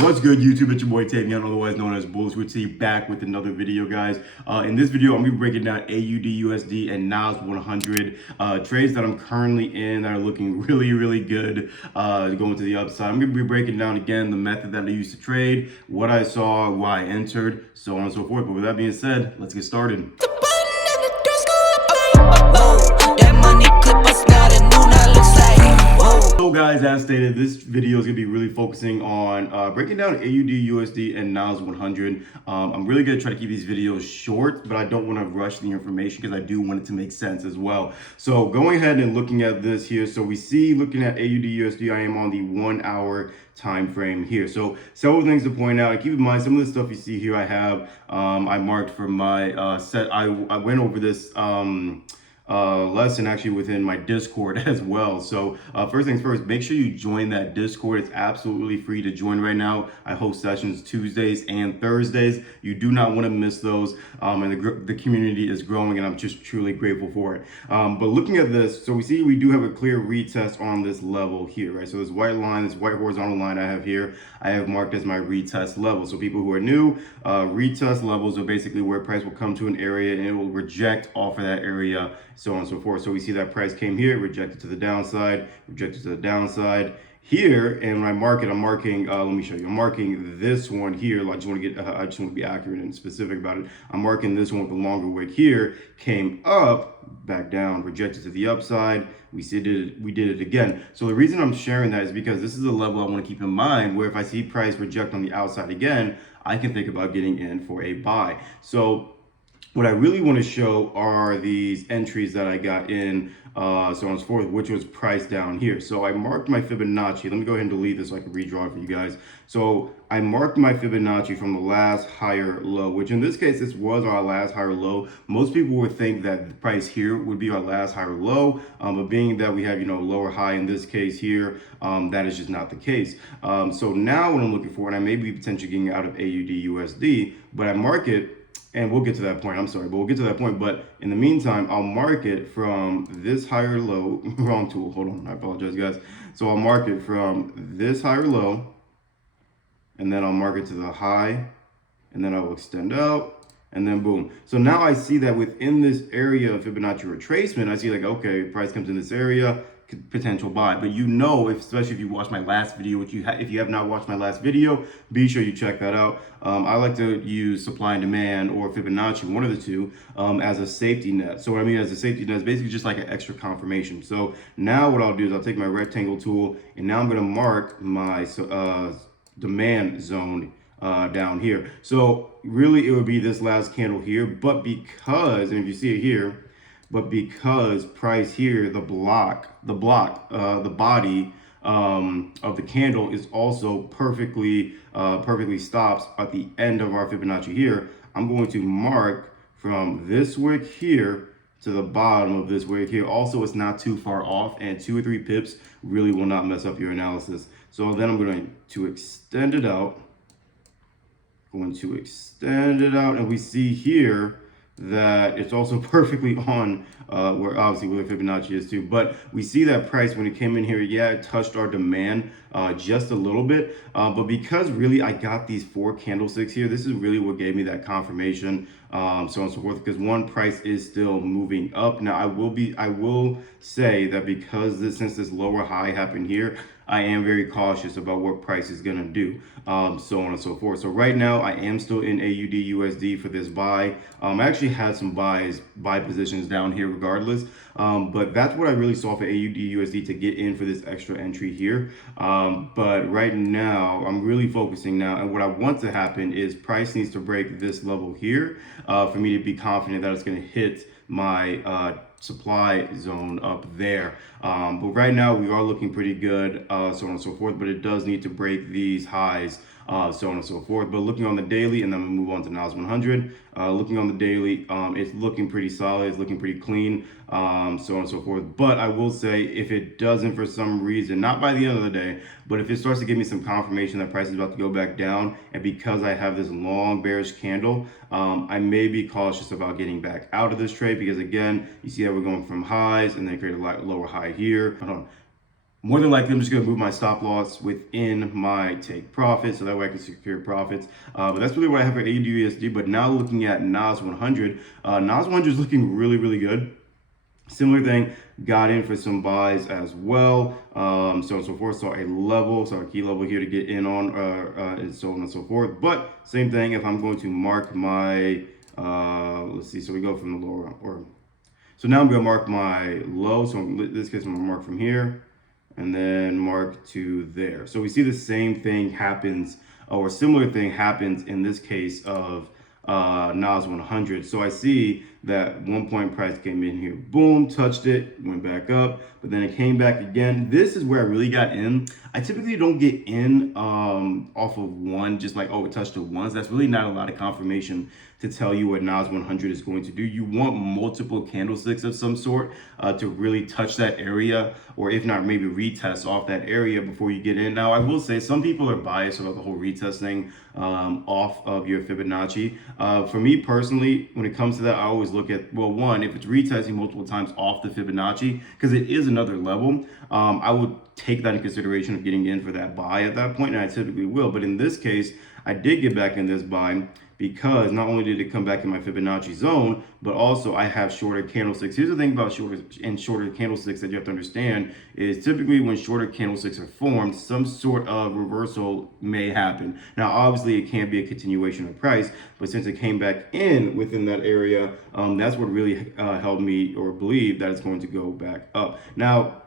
What's good, YouTube? It's your boy Tavion, otherwise known as Bullish with T, back with another video, guys. In this video, I'm gonna be breaking down AUD USD and NAS 100 trades that I'm currently in that are looking really good, going to the upside. I'm gonna be breaking down again the method that I used to trade, what I saw, why I entered, so on and so forth. But with that being said, let's get started. So guys, as stated, this video is going to be really focusing on breaking down AUD, USD, and NAS 100. I'm really going to try to keep these videos short, but I don't want to rush the information because I do want it to make sense as well. So going ahead and looking at this here, so we see looking at AUD, USD, I am on the 1 hour time frame here. So several things to point out. Keep in mind some of the stuff you see here I have, I marked for my set. I went over this lesson actually within my Discord as well. So first things first, make sure you join that Discord. It's absolutely free to join right now. I host sessions Tuesdays and Thursdays. You do not want to miss those, and the community is growing, and I'm just truly grateful for it. But looking at this, so we see we do have a clear retest on this level here, right? So this white line, this white horizontal line I have here, I have marked as my retest level. So people who are new, retest levels are basically where price will come to an area and it will reject off of that area, so on and so forth. So we see that price came here, rejected to the downside, rejected to the downside here, and when I mark it, I'm marking, let me show you, I'm marking this one here. I just want to be accurate and specific about it. I'm marking this one with the longer wick here, came up, back down, rejected to the upside. We did it again. So the reason I'm sharing that is because this is a level I want to keep in mind where if I see price reject on the outside again, I can think about getting in for a buy. So what I really want to show are these entries that I got in, so on and so forth, which was priced down here. So I marked my Fibonacci. Let me go ahead and delete this so I can redraw it for you guys. So I marked my Fibonacci from the last higher low, which in this case, this was our last higher low. Most people would think that the price here would be our last higher low, but being that we have, lower high in this case here, that is just not the case. So now what I'm looking for, and I may be potentially getting out of AUD USD, but I mark it, and we'll get to that point. I'm sorry, but we'll get to that point. But in the meantime, I'll mark it from this higher low. Wrong tool. Hold on. I apologize, guys. So I'll mark it from this higher low, and then I'll mark it to the high, and then I'll extend out, and then boom. So now I see that within this area of Fibonacci retracement, I see like, okay, price comes in this area, potential buy. But especially if you watched my last video, which if you have not watched my last video, be sure you check that out. I like to use supply and demand or Fibonacci, one of the two, as a safety net. So what I mean as a safety net is basically just like an extra confirmation. So now what I'll do is I'll take my rectangle tool, and now I'm going to mark my demand zone down here. So really it would be this last candle here, but because, and if you see it here, but because price here, the body of the candle is also perfectly stops at the end of our Fibonacci here, I'm going to mark from this wick here to the bottom of this wick here. Also, it's not too far off, and 2 or 3 pips really will not mess up your analysis. So then I'm going to extend it out. And we see here that it's also perfectly on where obviously where Fibonacci is too. But we see that price when it came in here, yeah, it touched our demand just a little bit. But because really I got these 4 candlesticks here, this is really what gave me that confirmation, so on and so forth, because one, price is still moving up. Now I will say that because since this lower high happened here, I am very cautious about what price is going to do, so on and so forth. So right now I am still in AUD USD for this buy. I actually had some buy positions down here regardless, but that's what I really saw for AUD USD to get in for this extra entry here. But right now I'm really focusing now, and what I want to happen is price needs to break this level here for me to be confident that it's going to hit my supply zone up there. But right now we are looking pretty good, so on and so forth, but it does need to break these highs, so on and so forth. But looking on the daily, and then we'll move on to NAS 100. Looking on the daily, it's looking pretty solid, it's looking pretty clean, so on and so forth. But I will say, if it doesn't for some reason, not by the end of the day, but if it starts to give me some confirmation that price is about to go back down, and because I have this long bearish candle, I may be cautious about getting back out of this trade, because again, you see that we're going from highs and then create a lower high here. Hold on. more than likely I'm just going to move my stop loss within my take profit, so that way I can secure profits. But that's really what I have for AUDUSD. But now looking at NAS 100, NAS 100 is looking really, really good. Similar thing, got in for some buys as well, so on and so forth. So a level, so a key level here to get in on, and so on and so forth. But same thing, if I'm going to mark my, let's see, so we go from the lower, so now I'm going to mark my low. So in this case, I'm going to mark from here and then mark to there. So we see the same thing happens, or similar thing happens in this case of NAS 100. So I see that one point price came in here, boom, touched it, went back up, but then it came back again. This is where I really got in. I typically don't get in off of one, just like, oh, it touched it once. That's really not a lot of confirmation to tell you what NAS 100 is going to do. You want multiple candlesticks of some sort to really touch that area, or if not, maybe retest off that area before you get in. Now, I will say some people are biased about the whole retesting off of your Fibonacci. For me personally, when it comes to that, I always look at, well, one, if it's retesting multiple times off the Fibonacci, because it is another level, I would take that in consideration of getting in for that buy at that point, and I typically will. But in this case, I did get back in this buy because not only did it come back in my Fibonacci zone, but also I have shorter candlesticks. Here's the thing about shorter candlesticks that you have to understand is typically when shorter candlesticks are formed, some sort of reversal may happen. Now, obviously, it can't be a continuation of price, but since it came back in within that area, that's what really helped me or believe that it's going to go back up. Now,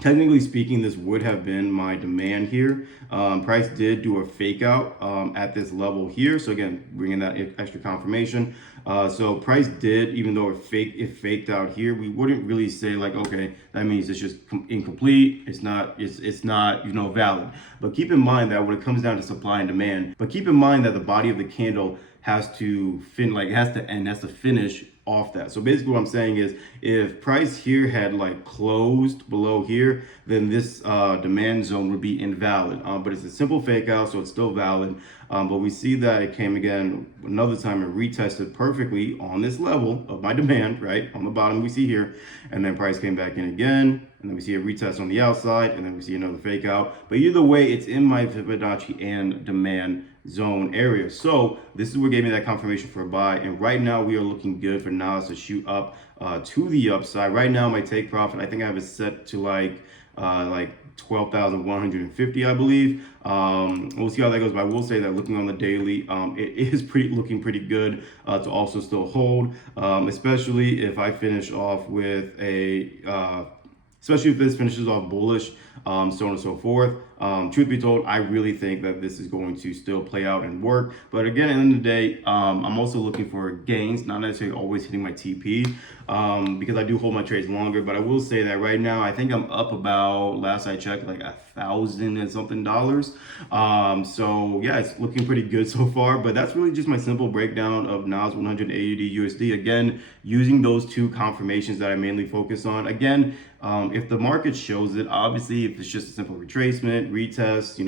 technically speaking, this would have been my demand here. Price did do a fake out at this level here. So again, bringing that extra confirmation. So price did, even though it faked out here, we wouldn't really say like, okay, that means it's just incomplete. It's not, valid. But keep in mind that when it comes down to supply and demand, but keep in mind that the body of the candle has to has to finish off that. So basically what I'm saying is if price here had like closed below here, then this demand zone would be invalid. But it's a simple fake out, so it's still valid. But we see that it came again another time and retested perfectly on this level of my demand, right? On the bottom we see here, and then price came back in again, and then we see a retest on the outside, and then we see another fake out. But either way, it's in my Fibonacci and demand zone area. So this is what gave me that confirmation for a buy. And right now we are looking good for NAS to shoot up to the upside. Right now my take profit, I think I have it set to like 12,150, I believe. We'll see how that goes, but I will say that looking on the daily, it is looking pretty good to also still hold, especially if I finish off with especially if this finishes off bullish, so on and so forth. Truth be told, I really think that this is going to still play out and work. But again, at the end of the day, I'm also looking for gains, not necessarily always hitting my TP, because I do hold my trades longer. But I will say that right now, I think I'm up about, last I checked, like $1,000 and something. So yeah, it's looking pretty good so far. But that's really just my simple breakdown of NAS 100 AUD USD. Again, using those two confirmations that I mainly focus on. Again, if the market shows it, obviously, if it's just a simple retracement, retest,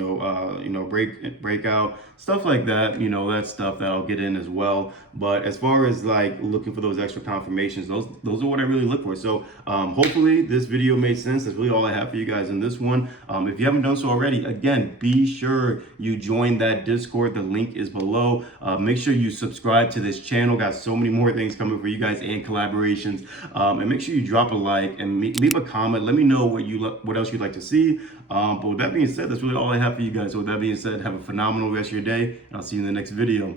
breakout, stuff like that, that's stuff that I'll get in as well. But as far as like looking for those extra confirmations, those are what I really look for. So hopefully this video made sense. That's really all I have for you guys in this one. If you haven't done so already, again, be sure you join that Discord. The link is below. Make sure you subscribe to this channel. Got so many more things coming for you guys and collaborations. And make sure you drop a like and leave a comment. Let me know what else you'd like to see. But with that being said, that's really all I have for you guys. So with that being said, have a phenomenal rest of your day, and I'll see you in the next video.